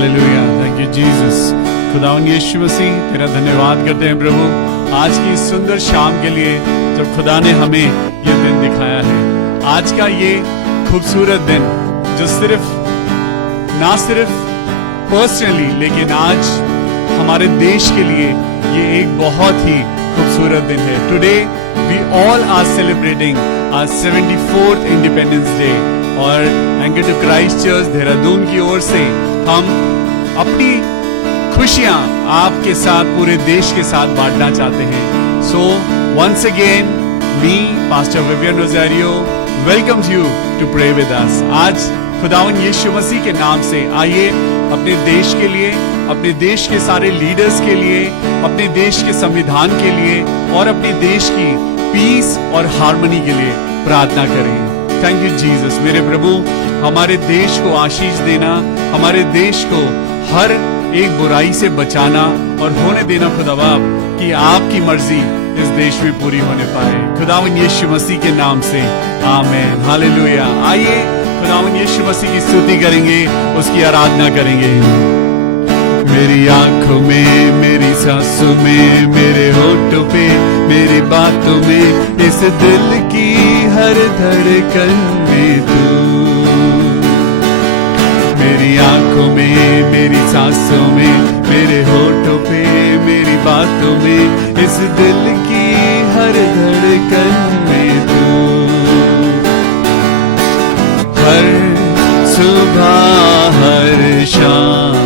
Hallelujah, thank you Jesus. खुदावन यीशु मसीह, तेरा धन्यवाद करते हैं प्रभु आज की इस सुंदर शाम के लिए जब खुदा ने हमें ये दिन दिखाया है। आज का ये खूबसूरत दिन जो ना सिर्फ पर्सनली लेकिन आज हमारे देश के लिए ये एक बहुत ही खूबसूरत दिन है। Today we all are celebrating our 74th independence day और anchor to Christ Church Dehradun की ओर से हम अपनी खुशियां आपके साथ, पूरे देश के साथ बांटना चाहते हैं। So once again me pastor Vivian Rosario welcomes you to pray with us. आज खुदावन यीशु मसीह के नाम से आइए अपने देश के लिए, अपने देश के सारे लीडर्स के लिए, अपने देश के संविधान के लिए और अपने देश की पीस और हार्मनी के लिए प्रार्थना करें। Thank you Jesus. मेरे प्रभु, हमारे देश को आशीष देना, हमारे देश को हर एक बुराई से बचाना और होने देना खुदावंद कि आपकी मर्जी इस देश में पूरी होने पाए। खुदावन यीशु मसीह के नाम से आमीन, हालेलुया। आइए खुदावन यीशु मसीह की स्तुति करेंगे, उसकी आराधना करेंगे। मेरी आंखों में, मेरी सांसों में, मेरे होठों पे, मेरी बातों में, इस दिल की हर धड़कन में तू। मेरी आंखों में, मेरी सांसों में, मेरे होठों पे, मेरी बातों में, इस दिल की हर धड़कन में तू। हर सुबह हर शाम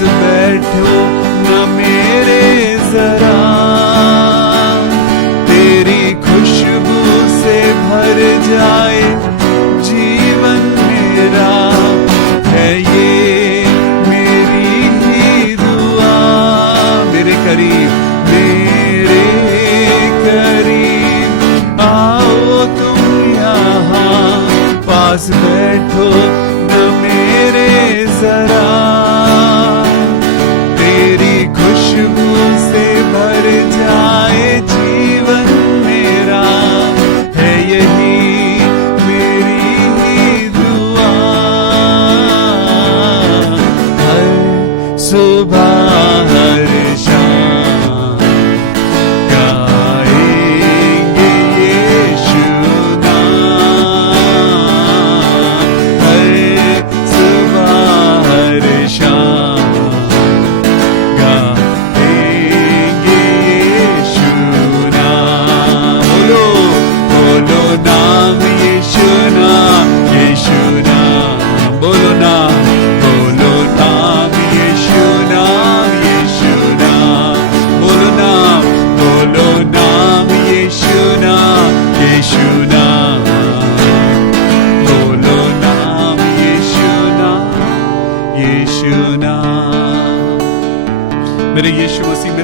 बैठो न मेरे जरा, तेरी खुशबू से भर जाए जीवन मेरा, है ये मेरी ही दुआ। मेरे करीब आओ तुम यहाँ, पास बैठो न मेरे जरा, खुशबू से भर जाए जीवन मेरा, है यही मेरी ही दुआ। हर सुबह हर शाम गाएंगे यीशु नाम, हर सुबह हर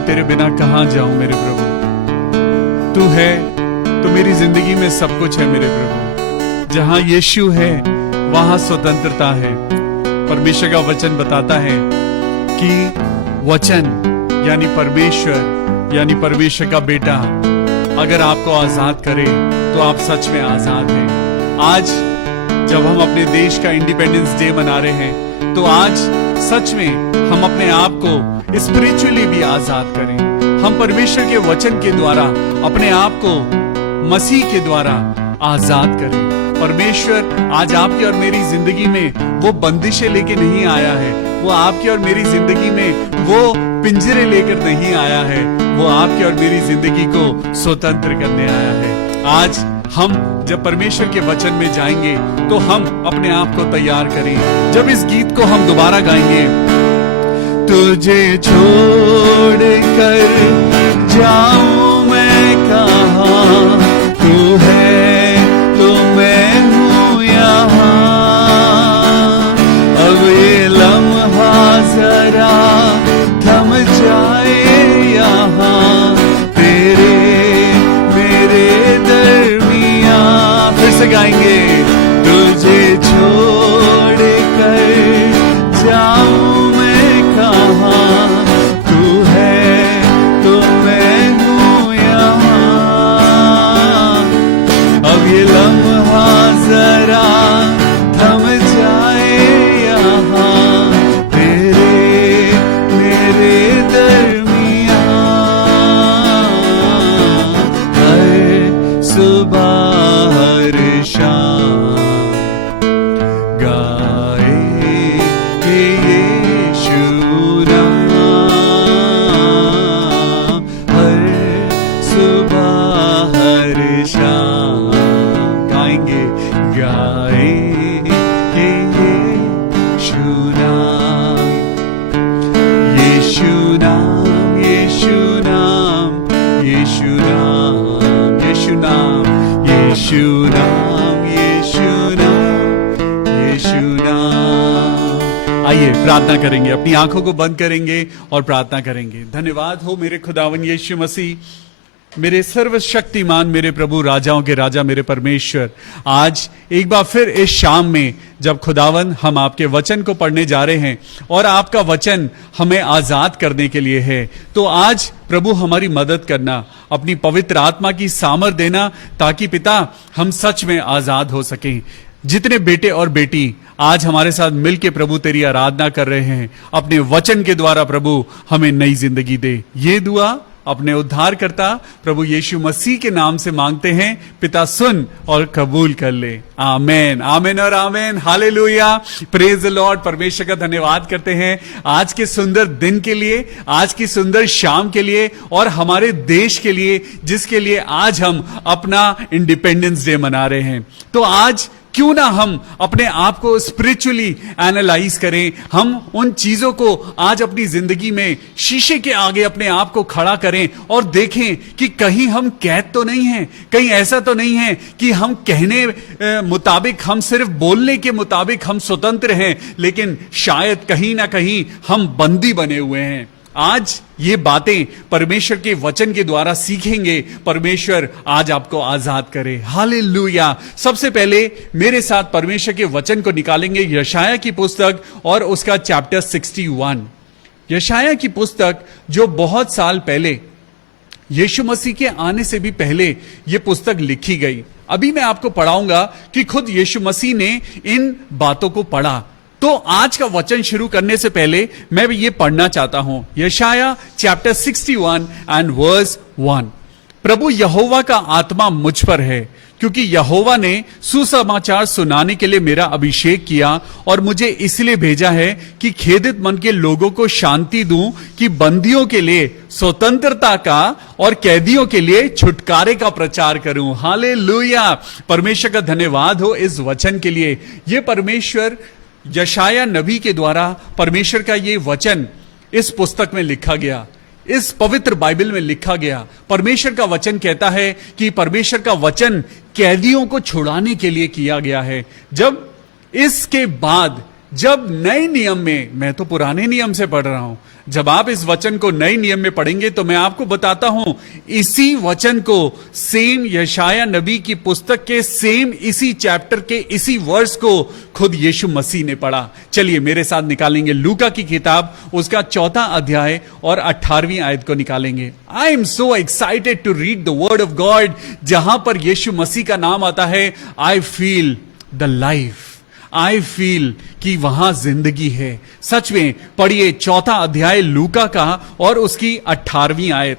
तेरे बिना कहां जाऊं मेरे प्रभु। तू है तो मेरी जिंदगी में सब कुछ है मेरे प्रभु। जहां यीशु है वहां स्वतंत्रता है। परमेश्वर का वचन बताता है कि वचन यानी परमेश्वर का बेटा अगर आपको आजाद करे तो आप सच में आजाद हैं। आज जब हम अपने देश का इंडिपेंडेंस डे मना रहे हैं तो आज सच में हम अपने आप को स्पिरिचुअली भी आजाद करें। हम परमेश्वर के वचन के द्वारा अपने आप को मसीह के द्वारा आजाद करें। परमेश्वर आज आपकी और मेरी जिंदगी में वो बंदिशें लेके नहीं आया है। वो आपकी और मेरी जिंदगी में वो पिंजरे लेकर नहीं आया है। वो आपकी और मेरी जिंदगी को स्वतंत्र करने आया है। आज हम जब परमेश्वर के वचन में जाएंगे तो हम अपने आप को तैयार करें। जब इस गीत को हम दोबारा गाएंगे, तुझे छोड़ कर जाऊं मैं कहां, तू है तो मैं हूं यहां। अब ये लम्हा जरा थम जाए यहां, तेरे मेरे दरमियां। फिर से गाएंगे, तुझे छोड़ कर जाऊं मैं कहां, तू है तो मैं हूं यहां। अब ये लम्हा जरा थम जाए यहां, तेरे मेरे दरमियां। हर सुबह हर शाम गाए के यीशु नाम। हर सुबह हर शाम गाएंगे, गाए के यीशु नाम। यीशु नाम, यीशु नाम, यीशु नाम, यीशु नाम, यीशु नाम, यीशु नाम, यीशु नाम। आइए प्रार्थना करेंगे, अपनी आंखों को बंद करेंगे और प्रार्थना करेंगे। धन्यवाद हो मेरे खुदावन यीशु मसीह, मेरे सर्वशक्तिमान, मेरे प्रभु, राजाओं के राजा, मेरे परमेश्वर। आज एक बार फिर इस शाम में जब खुदावन हम आपके वचन को पढ़ने जा रहे हैं और आपका वचन हमें आजाद करने के लिए है, तो आज प्रभु हमारी मदद करना, अपनी पवित्र आत्मा की सामर्थ देना, ताकि पिता हम सच में आजाद हो सकें। जितने बेटे और बेटी आज हमारे साथ मिलके प्रभु तेरी आराधना कर रहे हैं, अपने वचन के द्वारा प्रभु हमें नई जिंदगी दे। ये दुआ अपने उद्धारकर्ता प्रभु यीशु मसीह के नाम से मांगते हैं। पिता सुन और कबूल कर ले। आमेन, आमेन और amen. Hallelujah, praise the Lord. परमेश्वर का धन्यवाद करते हैं आज के सुंदर दिन के लिए, आज की सुंदर शाम के लिए और हमारे देश के लिए, जिसके लिए आज हम अपना इंडिपेंडेंस डे मना रहे हैं। तो आज क्यों ना हम अपने आप को स्पिरिचुअली एनालाइज करें। हम उन चीजों को आज अपनी जिंदगी में शीशे के आगे अपने आप को खड़ा करें और देखें कि कहीं हम कैद तो नहीं हैं, कहीं ऐसा तो नहीं है कि हम कहने मुताबिक, हम सिर्फ बोलने के मुताबिक हम स्वतंत्र हैं, लेकिन शायद कहीं ना कहीं हम बंदी बने हुए हैं। आज ये बातें परमेश्वर के वचन के द्वारा सीखेंगे। परमेश्वर आज आपको आजाद करे। हालेलुया। सबसे पहले मेरे साथ परमेश्वर के वचन को निकालेंगे यशाया की पुस्तक और उसका चैप्टर 61। यशाया की पुस्तक जो बहुत साल पहले, यीशु मसीह के आने से भी पहले ये पुस्तक लिखी गई। अभी मैं आपको पढ़ाऊंगा कि खुद यीशु मसीह ने इन बातों को पढ़ा। तो आज का वचन शुरू करने से पहले मैं भी ये पढ़ना चाहता हूं, यशाया चैप्टर 61 एंड वर्स 1। प्रभु यहोवा का आत्मा मुझ पर है, क्योंकि यहोवा ने सुसमाचार सुनाने के लिए मेरा अभिषेक किया और मुझे इसलिए भेजा है कि खेदित मन के लोगों को शांति दूं, कि बंदियों के लिए स्वतंत्रता का और कैदियों के लिए छुटकारे का प्रचार करूं। हालेलुया। परमेश्वर का धन्यवाद हो इस वचन के लिए। ये परमेश्वर यशाया नबी के द्वारा परमेश्वर का ये वचन इस पुस्तक में लिखा गया, इस पवित्र बाइबल में लिखा गया। परमेश्वर का वचन कहता है कि परमेश्वर का वचन कैदियों को छुड़ाने के लिए किया गया है। जब इसके बाद जब नए नियम में, मैं तो पुराने नियम से पढ़ रहा हूं, जब आप इस वचन को नए नियम में पढ़ेंगे तो मैं आपको बताता हूं, इसी वचन को सेम यशाया नबी की पुस्तक के सेम इसी चैप्टर के इसी वर्स को खुद यीशु मसीह ने पढ़ा। चलिए मेरे साथ निकालेंगे लूका की किताब, उसका 4 अध्याय और 18वीं आयत को निकालेंगे। I am so excited to read the word of God. जहां पर यीशु मसीह का नाम आता है, I feel the life, I feel कि वहां जिंदगी है। सच में पढ़िए 4 अध्याय लूका का और उसकी 18वीं आयत।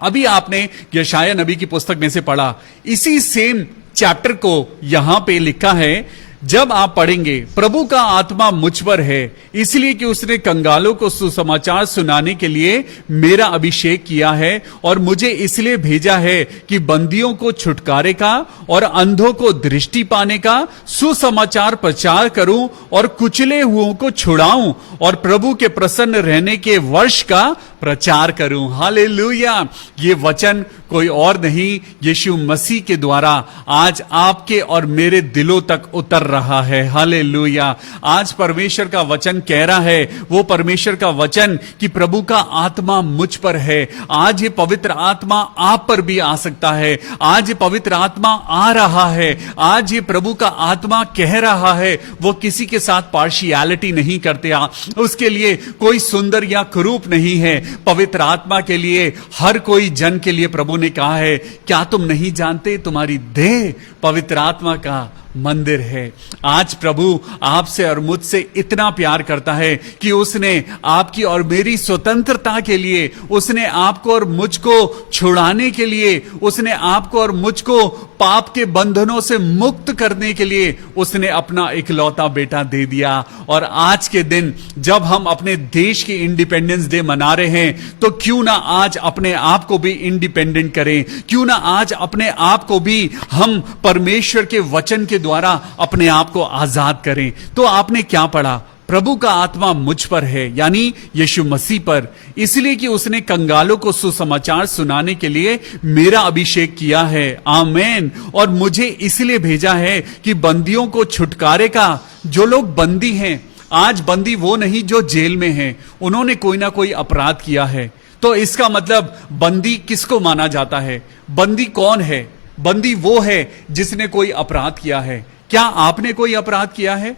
अभी आपने यशाया नबी की पुस्तक में से पढ़ा, इसी सेम चैप्टर को यहां पे लिखा है। जब आप पढ़ेंगे, प्रभु का आत्मा मुझ पर है, इसलिए कि उसने कंगालों को सुसमाचार सुनाने के लिए मेरा अभिषेक किया है, और मुझे इसलिए भेजा है कि बंदियों को छुटकारे का और अंधों को दृष्टि पाने का सुसमाचार प्रचार करूं, और कुचले हुओं को छुड़ाऊं, और प्रभु के प्रसन्न रहने के वर्ष का प्रचार करूं। हालेलुया। ये वचन कोई और नहीं, यीशु मसीह के द्वारा आज आपके और मेरे दिलों तक उतर रहा है। हालेलुया। आज परमेश्वर का वचन कह रहा है, वो परमेश्वर का वचन कि प्रभु का आत्मा मुझ पर है। आज ये पवित्र आत्मा आप पर भी आ सकता है। आज ये पवित्र आत्मा आ रहा है। आज ये प्रभु का आत्मा कह रहा है। वो किसी के साथ पार्शियलिटी नहीं करते, उसके लिए कोई सुंदर या कुरूप नहीं है। पवित्र आत्मा के लिए, हर कोई जन के लिए प्रभु ने कहा है, क्या तुम नहीं जानते तुम्हारी देह पवित्र आत्मा का मंदिर है। आज प्रभु आपसे और मुझसे इतना प्यार करता है कि उसने आपकी और मेरी स्वतंत्रता के लिए, उसने आपको और मुझको छुड़ाने के लिए, उसने आपको और मुझको पाप के बंधनों से मुक्त करने के लिए उसने अपना इकलौता बेटा दे दिया। और आज के दिन जब हम अपने देश की इंडिपेंडेंस डे मना रहे हैं, तो क्यों ना आज अपने आप को भी इंडिपेंडेंट करें, क्यों ना आज अपने आप को भी हम परमेश्वर के वचन के द्वारा अपने आप को आजाद करें। तो आपने क्या पढ़ा? प्रभु का आत्मा मुझ पर है, यानी यीशु मसीह पर, इसलिए कि उसने कंगालों को सुसमाचार सुनाने के लिए मेरा अभिषेक किया है। आमेन। और मुझे इसलिए भेजा है कि बंदियों को छुटकारे का, जो लोग बंदी हैं, आज बंदी वो नहीं जो जेल में हैं, उन्होंने कोई ना कोई अपराध किया है। तो इसका मतलब बंदी किसको माना जाता है? बंदी कौन है? बंदी वो है जिसने कोई अपराध किया है। क्या आपने कोई अपराध किया है?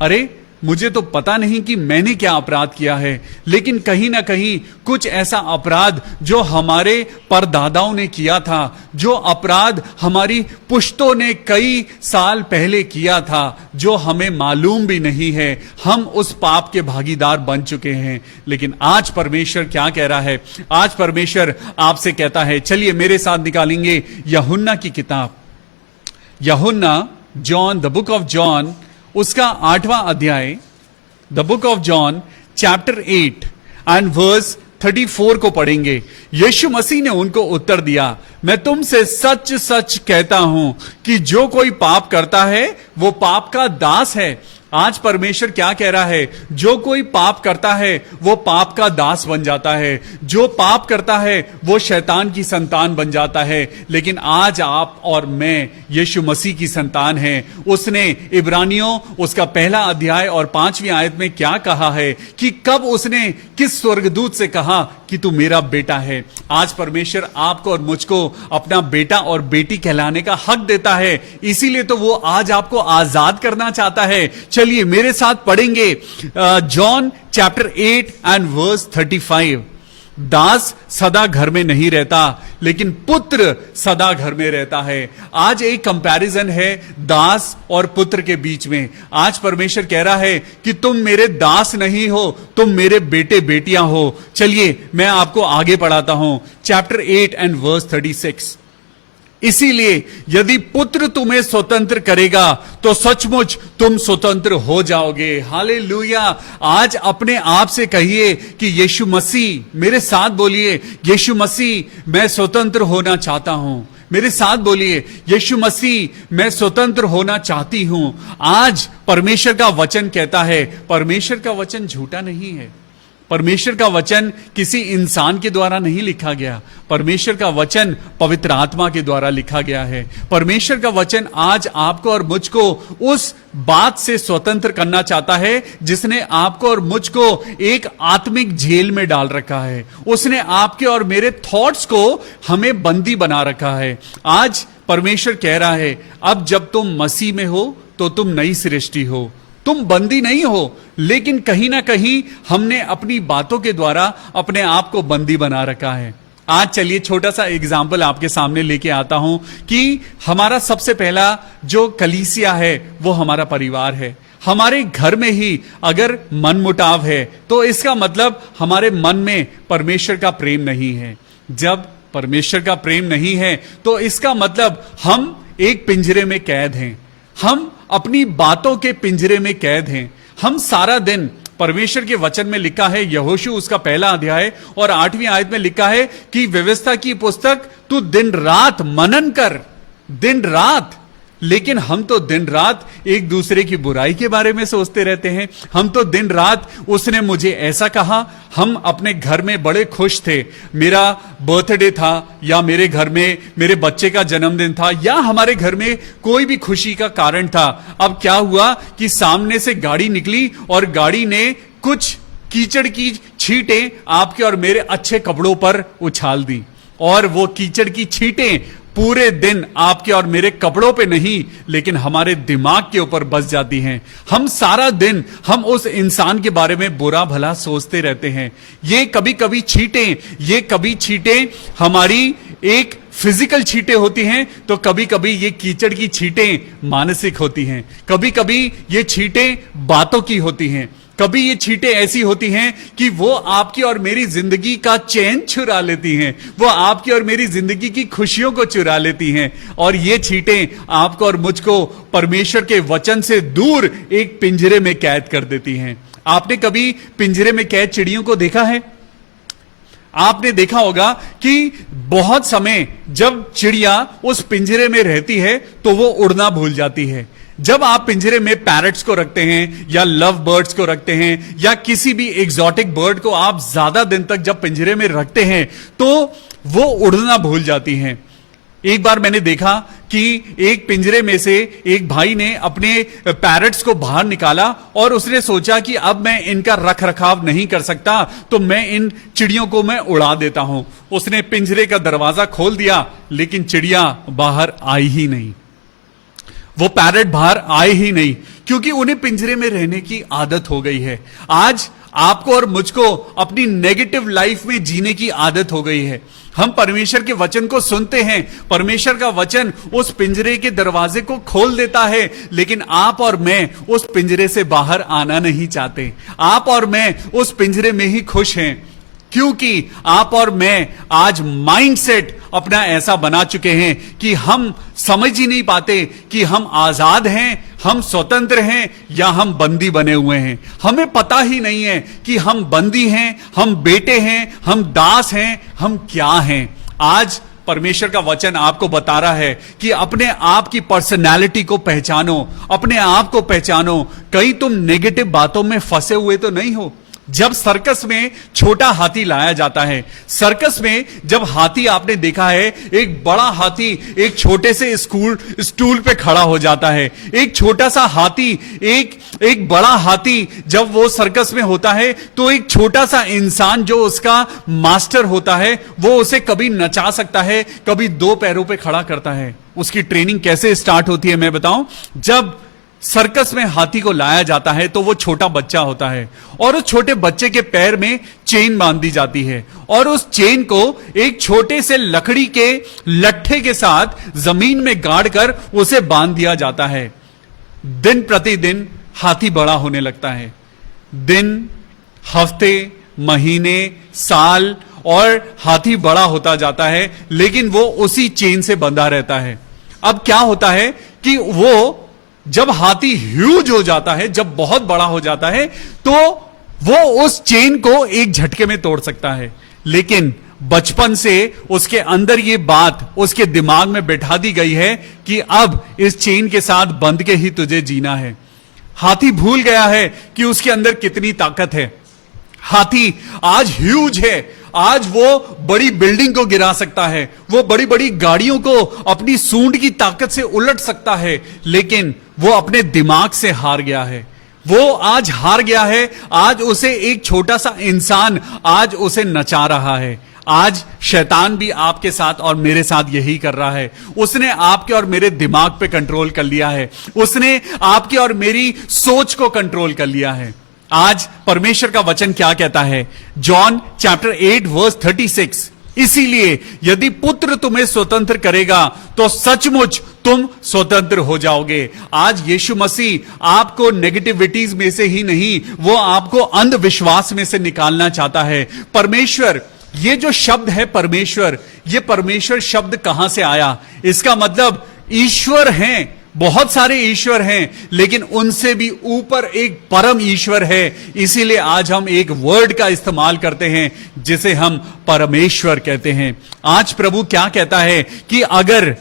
अरे मुझे तो पता नहीं कि मैंने क्या अपराध किया है, लेकिन कहीं ना कहीं कुछ ऐसा अपराध जो हमारे परदादाओं ने किया था, जो अपराध हमारी पुश्तों ने कई साल पहले किया था, जो हमें मालूम भी नहीं है, हम उस पाप के भागीदार बन चुके हैं। लेकिन आज परमेश्वर क्या कह रहा है? आज परमेश्वर आपसे कहता है, चलिए मेरे साथ निकालेंगे यूहन्ना की किताब, Yuhanna, John, the book of John, उसका 8वां अध्याय, the book of John chapter 8 and verse 34 को पढ़ेंगे। यीशु मसीह ने उनको उत्तर दिया, मैं तुमसे सच सच कहता हूं कि जो कोई पाप करता है वो पाप का दास है। आज परमेश्वर क्या कह रहा है? जो कोई पाप करता है वो पाप का दास बन जाता है, जो पाप करता है वो शैतान की संतान बन जाता है। लेकिन आज आप और मैं यीशु मसीह की संतान हैं। उसने इब्रानियों उसका 1 अध्याय और 5वीं आयत में क्या कहा है कि कब उसने किस स्वर्गदूत से कहा कि तू मेरा बेटा है। आज परमेश्वर आपको और मुझको अपना बेटा और बेटी कहलाने का हक देता है, इसीलिए तो वो आज आपको आजाद करना चाहता है। चलिए मेरे साथ पढ़ेंगे जॉन चैप्टर 8 एंड वर्स 35। दास सदा घर में नहीं रहता, लेकिन पुत्र सदा घर में रहता है। आज एक कंपैरिजन है दास और पुत्र के बीच में। आज परमेश्वर कह रहा है कि तुम मेरे दास नहीं हो, तुम मेरे बेटे बेटियां हो। चलिए मैं आपको आगे पढ़ाता हूं, चैप्टर 8 एंड वर्स 36। इसीलिए यदि पुत्र तुम्हें स्वतंत्र करेगा तो सचमुच तुम स्वतंत्र हो जाओगे। हालेलुया। आज अपने आप से कहिए कि यीशु मसीह, मेरे साथ बोलिए, यीशु मसीह मैं स्वतंत्र होना चाहता हूं। मेरे साथ बोलिए, यीशु मसीह मैं स्वतंत्र होना चाहती हूं। आज परमेश्वर का वचन कहता है, परमेश्वर का वचन झूठा नहीं है। परमेश्वर का वचन किसी इंसान के द्वारा नहीं लिखा गया, परमेश्वर का वचन पवित्र आत्मा के द्वारा लिखा गया है। परमेश्वर का वचन आज आपको और मुझको उस बात से स्वतंत्र करना चाहता है जिसने आपको और मुझको एक आत्मिक जेल में डाल रखा है। उसने आपके और मेरे थॉट्स को हमें बंदी बना रखा है। आज परमेश्वर कह रहा है, अब जब तुम मसीह में हो तो तुम नई सृष्टि हो, तुम बंदी नहीं हो। लेकिन कहीं ना कहीं हमने अपनी बातों के द्वारा अपने आप को बंदी बना रखा है। आज चलिए छोटा सा एग्जाम्पल आपके सामने लेके आता हूं कि हमारा सबसे पहला जो कलीसिया है वो हमारा परिवार है। हमारे घर में ही अगर मनमुटाव है तो इसका मतलब हमारे मन में परमेश्वर का प्रेम नहीं है। जब परमेश्वर का प्रेम नहीं है तो इसका मतलब हम एक पिंजरे में कैद हैं, हम अपनी बातों के पिंजरे में कैद हैं। हम सारा दिन, परमेश्वर के वचन में लिखा है, यहोशू उसका पहला अध्याय और 8वीं आयत में लिखा है कि व्यवस्था की पुस्तक तू दिन रात मनन कर, दिन रात। लेकिन हम तो दिन रात एक दूसरे की बुराई के बारे में सोचते रहते हैं। हम तो दिन रात उसने मुझे ऐसा कहा। हम अपने घर में बड़े खुश थे, मेरा बर्थडे था या मेरे घर में मेरे बच्चे का जन्मदिन था या हमारे घर में कोई भी खुशी का कारण था। अब क्या हुआ कि सामने से गाड़ी निकली और गाड़ी ने कुछ कीचड़ की छींटें आपके और मेरे अच्छे कपड़ों पर उछाल दी, और वो कीचड़ की छींटें पूरे दिन आपके और मेरे कपड़ों पे नहीं लेकिन हमारे दिमाग के ऊपर बस जाती हैं। हम सारा दिन हम उस इंसान के बारे में बुरा भला सोचते रहते हैं। ये कभी छींटें हमारी एक फिजिकल छींटें होती हैं, तो कभी कभी ये कीचड़ की छींटें मानसिक होती हैं, कभी कभी ये छींटें बातों की होती हैं, कभी ये छींटें ऐसी होती हैं कि वो आपकी और मेरी जिंदगी का चैन चुरा लेती हैं, वो आपकी और मेरी जिंदगी की खुशियों को चुरा लेती हैं। और ये छींटें आपको और मुझको परमेश्वर के वचन से दूर एक पिंजरे में कैद कर देती हैं। आपने कभी पिंजरे में कैद चिड़ियों को देखा है? आपने देखा होगा कि बहुत समय जब चिड़िया उस पिंजरे में रहती है तो वो उड़ना भूल जाती है। जब आप पिंजरे में पैरट्स को रखते हैं या लव बर्ड्स को रखते हैं या किसी भी एग्जॉटिक बर्ड को आप ज्यादा दिन तक जब पिंजरे में रखते हैं तो वो उड़ना भूल जाती हैं। एक बार मैंने देखा कि एक पिंजरे में से एक भाई ने अपने पैरट्स को बाहर निकाला और उसने सोचा कि अब मैं इनका रख रखाव नहीं कर सकता तो मैं इन चिड़ियों को मैं उड़ा देता हूं। उसने पिंजरे का दरवाजा खोल दिया लेकिन चिड़िया बाहर आई ही नहीं, वो पैरट बाहर आए ही नहीं, क्योंकि उन्हें पिंजरे में रहने की आदत हो गई है। आज आपको और मुझको अपनी नेगेटिव लाइफ में जीने की आदत हो गई है। हम परमेश्वर के वचन को सुनते हैं, परमेश्वर का वचन उस पिंजरे के दरवाजे को खोल देता है, लेकिन आप और मैं उस पिंजरे से बाहर आना नहीं चाहते। आप और मैं उस पिंजरे में ही खुश हैं, क्योंकि आप और मैं आज माइंडसेट अपना ऐसा बना चुके हैं कि हम समझ ही नहीं पाते कि हम आजाद हैं, हम स्वतंत्र हैं या हम बंदी बने हुए हैं। हमें पता ही नहीं है कि हम बंदी हैं, हम बेटे हैं, हम दास हैं, हम क्या हैं। आज परमेश्वर का वचन आपको बता रहा है कि अपने आप की पर्सनैलिटी को पहचानो, अपने आप को पहचानो। कहीं तुम नेगेटिव बातों में फंसे हुए तो नहीं हो। जब सर्कस में छोटा हाथी लाया जाता है, सर्कस में जब हाथी आपने देखा है, एक बड़ा हाथी एक छोटे से स्टूल पे खड़ा हो जाता है। एक छोटा सा हाथी, एक बड़ा हाथी जब वो सर्कस में होता है तो एक छोटा सा इंसान जो उसका मास्टर होता है वो उसे कभी नचा सकता है, कभी 2 पैरों पे खड़ा करता है। उसकी ट्रेनिंग कैसे स्टार्ट होती है मैं बताऊं। जब सर्कस में हाथी को लाया जाता है तो वो छोटा बच्चा होता है और उस छोटे बच्चे के पैर में चेन बांध दी जाती है और उस चेन को एक छोटे से लकड़ी के लट्ठे के साथ जमीन में गाड़ कर उसे बांध दिया जाता है। दिन प्रतिदिन हाथी बड़ा होने लगता है। दिन, हफ्ते, महीने, साल और हाथी बड़ा होता जाता है, लेकिन वो उसी चेन से बंधा रहता है। अब क्या होता है कि वो जब हाथी ह्यूज हो जाता है, जब बहुत बड़ा हो जाता है, तो वो उस चेन को एक झटके में तोड़ सकता है। लेकिन बचपन से उसके अंदर ये बात उसके दिमाग में बैठा दी गई है कि अब इस चेन के साथ बंध के ही तुझे जीना है। हाथी भूल गया है कि उसके अंदर कितनी ताकत है। हाथी आज ह्यूज है, आज वो बड़ी बिल्डिंग को गिरा सकता है, वो बड़ी बड़ी गाड़ियों को अपनी सूंड की ताकत से उलट सकता है, लेकिन वो अपने दिमाग से हार गया है। वो आज हार गया है। आज उसे एक छोटा सा इंसान आज उसे नचा रहा है। आज शैतान भी आपके साथ और मेरे साथ यही कर रहा है। उसने आपके और मेरे दिमाग पे कंट्रोल कर लिया है। उसने आपकी और मेरी सोच को कंट्रोल कर लिया है। आज परमेश्वर का वचन क्या कहता है? जॉन चैप्टर 8 वर्स 36, इसीलिए यदि पुत्र तुम्हें स्वतंत्र करेगा तो सचमुच तुम स्वतंत्र हो जाओगे। आज यीशु मसीह आपको नेगेटिविटीज में से ही नहीं, वो आपको अंधविश्वास में से निकालना चाहता है। परमेश्वर, ये जो शब्द है परमेश्वर, ये परमेश्वर शब्द कहां से आया? इसका मतलब ईश्वर हैं, बहुत सारे ईश्वर हैं, लेकिन उनसे भी ऊपर एक परम ईश्वर है। इसीलिए आज हम एक वर्ड का इस्तेमाल करते हैं जिसे हम परमेश्वर कहते हैं। आज प्रभु क्या कहता है कि अगर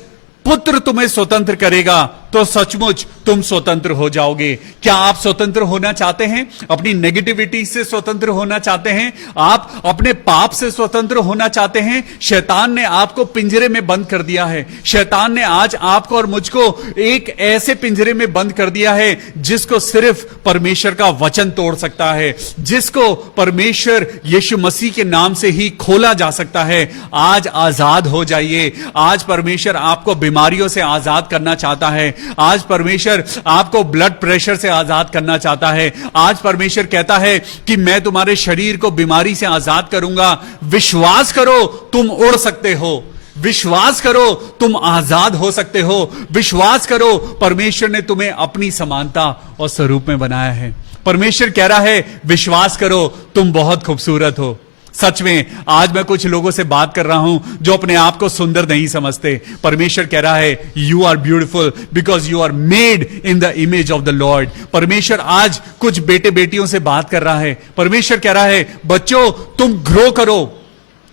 पुत्र तुम्हें स्वतंत्र करेगा तो सचमुच तुम स्वतंत्र हो जाओगे। क्या आप स्वतंत्र होना चाहते हैं? अपनी नेगेटिविटी से स्वतंत्र होना चाहते हैं? आप अपने पाप से स्वतंत्र होना चाहते हैं? शैतान ने आपको पिंजरे में बंद कर दिया है। शैतान ने आज आपको और मुझको एक ऐसे पिंजरे में बंद कर दिया है जिसको सिर्फ परमेश्वर का वचन तोड़ सकता है, जिसको परमेश्वर यीशु मसीह के नाम से ही खोला जा सकता है। आज आजाद हो जाइए। आज परमेश्वर आपको बीमारियों से आजाद करना चाहता है। आज परमेश्वर आपको ब्लड प्रेशर से आजाद करना चाहता है। आज परमेश्वर कहता है कि मैं तुम्हारे शरीर को बीमारी से आजाद करूंगा। विश्वास करो, तुम उड़ सकते हो। विश्वास करो, तुम आजाद हो सकते हो। विश्वास करो, परमेश्वर ने तुम्हें अपनी समानता और स्वरूप में बनाया है। परमेश्वर कह रहा है, विश्वास करो, तुम बहुत खूबसूरत हो। सच में आज मैं कुछ लोगों से बात कर रहा हूं जो अपने आप को सुंदर नहीं समझते। परमेश्वर कह रहा है, you are beautiful because you are made in the image of the Lord. परमेश्वर आज कुछ बेटे बेटियों से बात कर रहा है। परमेश्वर कह रहा है, बच्चों तुम ग्रो करो,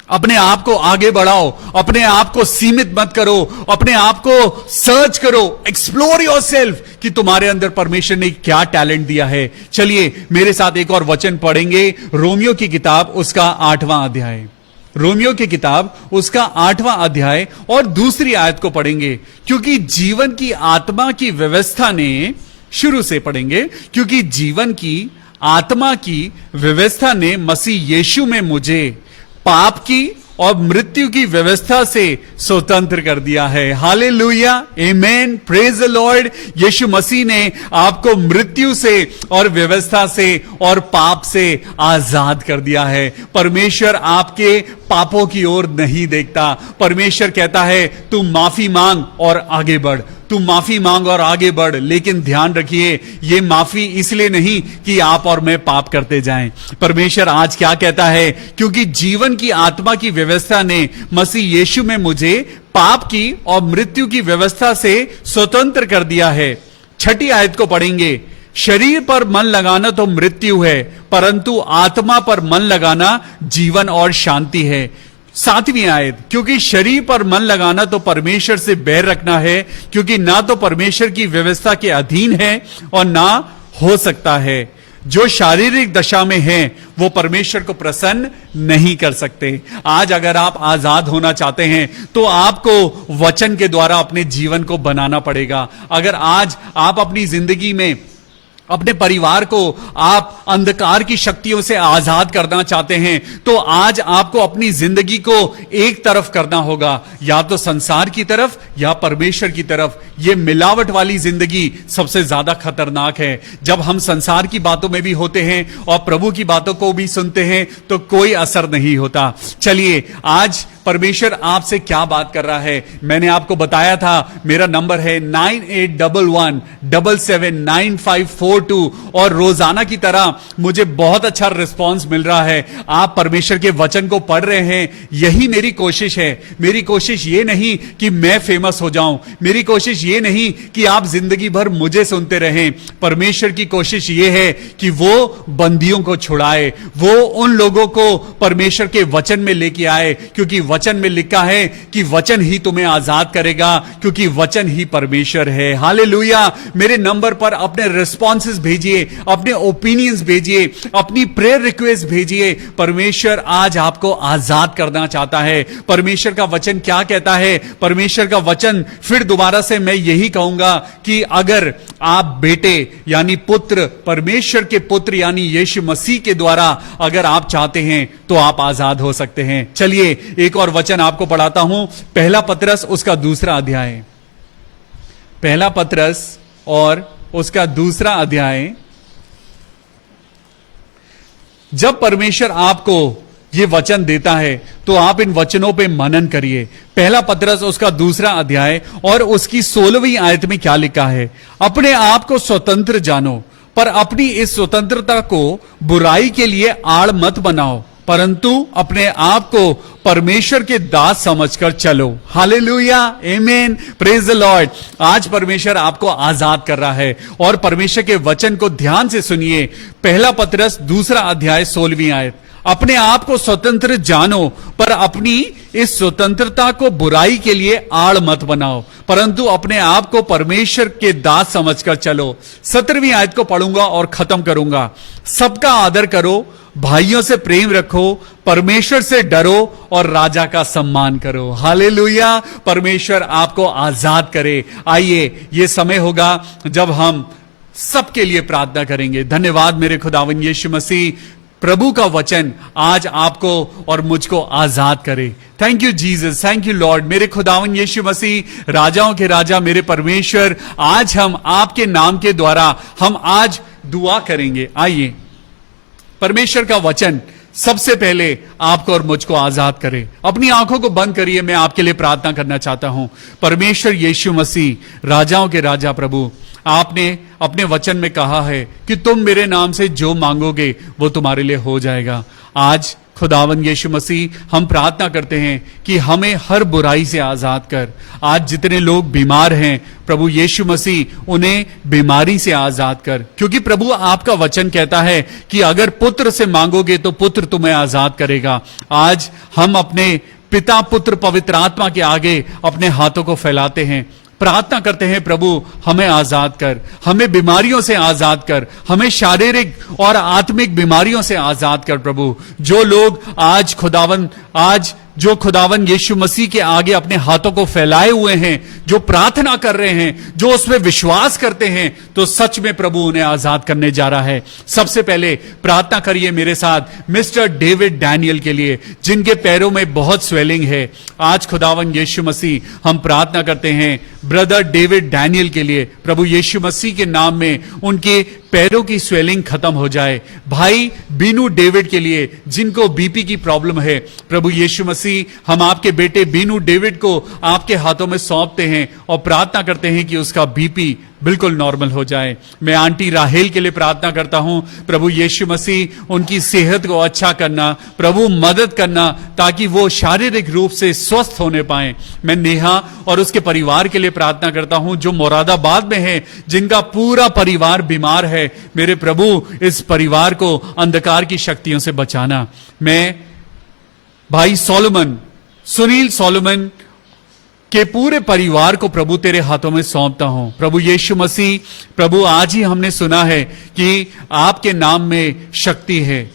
अपने आप को आगे बढ़ाओ, अपने आप को सीमित मत करो, अपने आप को सर्च करो, एक्सप्लोर योरसेल्फ कि तुम्हारे अंदर परमेश्वर ने क्या टैलेंट दिया है। चलिए मेरे साथ एक और वचन पढ़ेंगे, रोमियो की किताब उसका 8वां अध्याय। रोमियो की किताब उसका 8वां अध्याय और दूसरी आयत को पढ़ेंगे, क्योंकि जीवन की आत्मा की व्यवस्था ने, शुरू से पढ़ेंगे, क्योंकि जीवन की आत्मा की व्यवस्था ने मसीह यीशु में मुझे पाप की और मृत्यु की व्यवस्था से स्वतंत्र कर दिया है। Hallelujah, amen, praise the lord. Yeshu Masih ने आपको मृत्यु से और व्यवस्था से और पाप से आजाद कर दिया है। परमेश्वर आपके पापों की ओर नहीं देखता। परमेश्वर कहता है, तू माफी मांग और आगे बढ़, तू माफी मांग और आगे बढ़। लेकिन ध्यान रखिए, ये माफी इसलिए नहीं कि आप और मैं पाप करते जाएं। परमेश्वर आज क्या कहता है, क्योंकि जीवन की आत्मा की व्यवस्था ने मसीह यीशु में मुझे पाप की और मृत्यु की व्यवस्था से स्वतंत्र कर दिया है। 6ठी आयत को पढ़ेंगे, शरीर पर मन लगाना तो मृत्यु है, परंतु आत्मा पर मन लगाना जीवन और शांति है। 7वीं आयत, क्योंकि शरीर पर मन लगाना तो परमेश्वर से बैर रखना है, क्योंकि ना तो परमेश्वर की व्यवस्था के अधीन है और ना हो सकता है। जो शारीरिक दशा में हैं वो परमेश्वर को प्रसन्न नहीं कर सकते। आज अगर आप आजाद होना चाहते हैं तो आपको वचन के द्वारा अपने जीवन को बनाना पड़ेगा। अगर आज आप अपनी जिंदगी में अपने परिवार को आप अंधकार की शक्तियों से आजाद करना चाहते हैं तो आज आपको अपनी जिंदगी को एक तरफ करना होगा, या तो संसार की तरफ या परमेश्वर की तरफ। यह मिलावट वाली जिंदगी सबसे ज्यादा खतरनाक है। जब हम संसार की बातों में भी होते हैं और प्रभु की बातों को भी सुनते हैं तो कोई असर नहीं होता। चलिए आज परमेश्वर आपसे क्या बात कर रहा है। मैंने आपको बताया था मेरा नंबर है 9811779542 और रोजाना की तरह मुझे बहुत अच्छा रिस्पांस मिल रहा है। आप परमेश्वर के वचन को पढ़ रहे हैं, यही मेरी कोशिश है। मेरी कोशिश ये नहीं कि मैं फेमस हो जाऊं, मेरी कोशिश ये नहीं कि आप जिंदगी भर मुझे सुनते रहें। परमेश्वर की कोशिश ये है कि वो बंदियों को छुड़ाए, वो उन लोगों को परमेश्वर के वचन में लेके आए, क्योंकि वचन में लिखा है कि वचन ही तुम्हें आजाद करेगा, क्योंकि वचन ही परमेश्वर है। हालेलुया। मेरे नंबर पर अपने रिस्पॉन्स रिस्पॉन्सेस भेजिए, अपने ओपिनियंस भेजिए, अपनी प्रेयर रिक्वेस्ट भेजिए। परमेश्वर आज आपको आजाद करना चाहता है। परमेश्वर का वचन क्या कहता है? परमेश्वर का वचन फिर दोबारा से मैं यही कहूंगा कि अगर आप बेटे यानी पुत्र, परमेश्वर के पुत्र यानी यीशु मसीह के द्वारा अगर आप चाहते हैं तो आप आजाद हो सकते हैं। चलिए एक और वचन आपको पढ़ाता हूं, पहला पतरस उसका दूसरा अध्याय। पहला पतरस और उसका दूसरा अध्याय। जब परमेश्वर आपको ये वचन देता है तो आप इन वचनों पे मनन करिए। पहला पतरस उसका दूसरा अध्याय और उसकी 16वीं आयत में क्या लिखा है? अपने आप को स्वतंत्र जानो, पर अपनी इस स्वतंत्रता को बुराई के लिए आड़ मत बनाओ, परंतु अपने आप को परमेश्वर के दास समझकर चलो। हालेलुया, आमीन, प्रेज द लॉर्ड। आज परमेश्वर आपको आजाद कर रहा है और परमेश्वर के वचन को ध्यान से सुनिए। पहला पतरस दूसरा अध्याय 16वीं आयत। अपने आप को स्वतंत्र जानो, पर अपनी इस स्वतंत्रता को बुराई के लिए आड़ मत बनाओ, परंतु अपने आप को परमेश्वर के दास समझकर चलो। 17वीं आयत को पढ़ूंगा और खत्म करूंगा। सबका आदर करो, भाइयों से प्रेम रखो, परमेश्वर से डरो और राजा का सम्मान करो। हालेलुया, परमेश्वर आपको आजाद करे। आइए, ये समय होगा जब हम सबके लिए प्रार्थना करेंगे। धन्यवाद मेरे खुदावन यीशु मसीह, प्रभु का वचन आज आपको और मुझको आजाद करे। Thank you Jesus, thank you Lord. मेरे खुदावन यीशु मसीह, राजाओं के राजा, मेरे परमेश्वर, आज हम आपके नाम के द्वारा हम आज दुआ करेंगे। आइए, परमेश्वर का वचन सबसे पहले आपको और मुझको आजाद करे। अपनी आंखों को बंद करिए, मैं आपके लिए प्रार्थना करना चाहता हूं। परमेश्वर यीशु मसीह, राजाओं के राजा, प्रभु, आपने अपने वचन में कहा है कि तुम मेरे नाम से जो मांगोगे वो तुम्हारे लिए हो जाएगा। आज खुदावन यीशु मसीह, हम प्रार्थना करते हैं कि हमें हर बुराई से आजाद कर। आज जितने लोग बीमार हैं, प्रभु यीशु मसीह, उन्हें बीमारी से आजाद कर, क्योंकि प्रभु आपका वचन कहता है कि अगर पुत्र से मांगोगे तो पुत्र तुम्हें आजाद करेगा। आज हम अपने पिता, पुत्र, पवित्र आत्मा के आगे अपने हाथों को फैलाते हैं, प्रार्थना करते हैं, प्रभु हमें आजाद कर, हमें बीमारियों से आजाद कर, हमें शारीरिक और आत्मिक बीमारियों से आजाद कर। प्रभु, जो लोग आज जो खुदावन यीशु मसीह के आगे अपने हाथों को फैलाए हुए हैं, जो प्रार्थना कर रहे हैं, जो उसमें विश्वास करते हैं, तो सच में प्रभु उन्हें आजाद करने जा रहा है। सबसे पहले प्रार्थना करिए मेरे साथ मिस्टर डेविड डैनियल के लिए, जिनके पैरों में बहुत स्वेलिंग है। आज खुदावन यीशु मसीह, हम प्रार्थना करते हैं ब्रदर डेविड डैनियल के लिए। प्रभु यीशु मसीह के नाम में उनके पैरों की स्वेलिंग खत्म हो जाए। भाई बीनू डेविड के लिए, जिनको बीपी की प्रॉब्लम है, प्रभु यीशु मसीह, हम आपके बेटे बीनू डेविड को आपके हाथों में सौंपते हैं और प्रार्थना करते हैं कि उसका बीपी बिल्कुल नॉर्मल हो जाए। मैं आंटी राहेल के लिए प्रार्थना करता हूं, प्रभु यीशु मसीह, उनकी सेहत को अच्छा करना, प्रभु मदद करना, ताकि वो शारीरिक रूप से स्वस्थ होने पाए। मैं नेहा और उसके परिवार के लिए प्रार्थना करता हूं, जो मुरादाबाद में है, जिनका पूरा परिवार बीमार है। मेरे प्रभु, इस परिवार को अंधकार की शक्तियों से बचाना। मैं भाई सोलोमन, सुनील सोलोमन के पूरे परिवार को प्रभु तेरे हाथों में सौंपता हूं। प्रभु यीशु मसीह, प्रभु आज ही हमने सुना है कि आपके नाम में शक्ति है,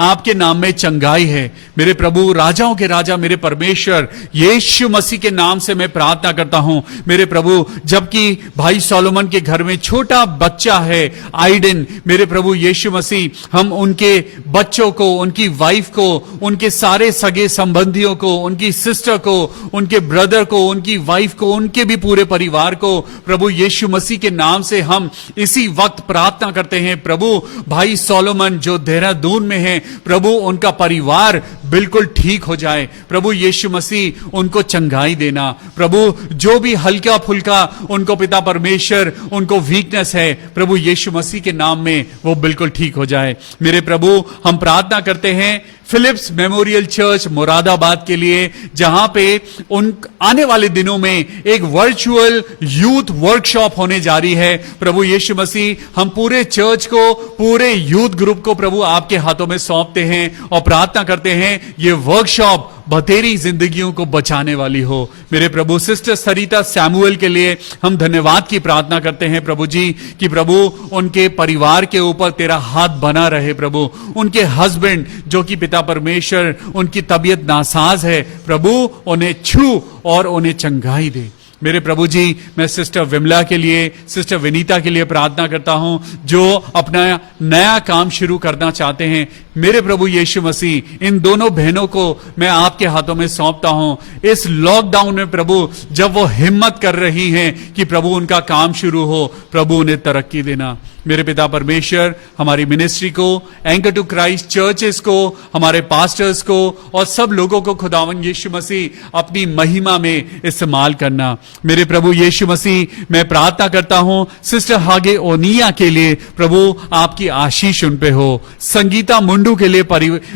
आपके नाम में चंगाई है। मेरे प्रभु, राजाओं के राजा, मेरे परमेश्वर, यीशु मसीह के नाम से मैं प्रार्थना करता हूं। मेरे प्रभु, जबकि भाई सोलोमन के घर में छोटा बच्चा है आइडन, मेरे प्रभु यीशु मसीह, हम उनके बच्चों को, उनकी वाइफ को, उनके सारे सगे संबंधियों को, उनकी सिस्टर को, उनके ब्रदर को, उनकी वाइफ को, उनके भी पूरे परिवार को प्रभु यीशु मसीह के नाम से हम इसी वक्त प्रार्थना करते हैं। प्रभु, भाई सोलोमन जो देहरादून में है, प्रभु उनका परिवार बिल्कुल ठीक हो जाए। प्रभु यीशु मसीह, उनको चंगाई देना। प्रभु, जो भी हल्का फुल्का उनको पिता परमेश्वर उनको वीकनेस है, प्रभु यीशु मसीह के नाम में वो बिल्कुल ठीक हो जाए। मेरे प्रभु, हम प्रार्थना करते हैं फिलिप्स मेमोरियल चर्च मुरादाबाद के लिए, जहां पे उन आने वाले दिनों में एक वर्चुअल यूथ वर्कशॉप होने जा रही है। प्रभु यीशु मसीह, हम पूरे चर्च को, पूरे यूथ ग्रुप को प्रभु आपके हाथों में सौंपते हैं और प्रार्थना करते हैं ये वर्कशॉप बतेरी जिंदगियों को बचाने वाली हो। मेरे प्रभु सिस्टर सरिता सैमुअल के लिए हम धन्यवाद की प्रार्थना करते हैं प्रभु जी, कि प्रभु उनके परिवार के ऊपर तेरा हाथ बना रहे प्रभु। उनके हस्बैंड जो कि पिता परमेश्वर उनकी तबीयत नासाज है प्रभु, उन्हें छू और उन्हें चंगाई दे। मेरे प्रभु जी, मैं सिस्टर विमला के लिए, सिस्टर विनीता के लिए प्रार्थना करता हूं, जो अपना नया काम शुरू करना चाहते हैं। मेरे प्रभु यीशु मसीह, इन दोनों बहनों को मैं आपके हाथों में सौंपता हूं। इस लॉकडाउन में प्रभु, जब वो हिम्मत कर रही हैं कि प्रभु उनका काम शुरू हो, प्रभु उन्हें तरक्की देना। मेरे पिता परमेश्वर, हमारी मिनिस्ट्री को, एंकर टू क्राइस्ट चर्चेस को, हमारे पास्टर्स को और सब लोगों को खुदावन यीशु मसीह अपनी महिमा में इस्तेमाल करना। मेरे प्रभु यीशु मसीह, मैं प्रार्थना करता हूं सिस्टर हागे ओनिया के लिए, प्रभु आपकी आशीष उन पे हो। संगीता मुंडू के लिए,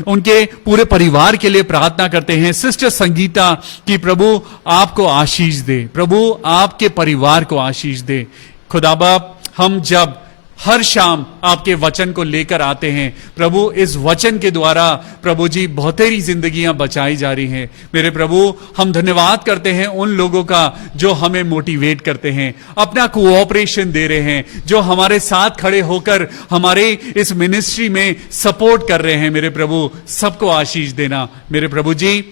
उनके पूरे परिवार के लिए प्रार्थना करते हैं। सिस्टर संगीता की प्रभु आपको आशीष दे, प्रभु आपके परिवार को आशीष दे। खुदा बाप, हम जब हर शाम आपके वचन को लेकर आते हैं प्रभु, इस वचन के द्वारा प्रभु जी बहुतेरी जिंदगियां बचाई जा रही हैं। मेरे प्रभु, हम धन्यवाद करते हैं उन लोगों का जो हमें मोटिवेट करते हैं, अपना कोऑपरेशन दे रहे हैं, जो हमारे साथ खड़े होकर हमारे इस मिनिस्ट्री में सपोर्ट कर रहे हैं। मेरे प्रभु, सबको आशीष देना। मेरे प्रभु जी,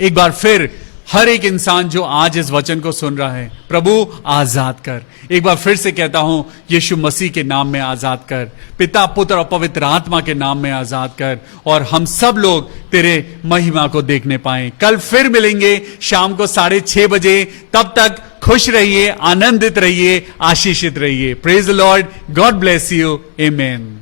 एक बार फिर हर एक इंसान जो आज इस वचन को सुन रहा है प्रभु, आजाद कर। एक बार फिर से कहता हूं, यीशु मसीह के नाम में आजाद कर, पिता पुत्र और पवित्र आत्मा के नाम में आजाद कर, और हम सब लोग तेरे महिमा को देखने पाएं। कल फिर मिलेंगे शाम को 6:30 बजे। तब तक खुश रहिए, आनंदित रहिए, आशीषित रहिए। Praise the Lord, God bless you, amen.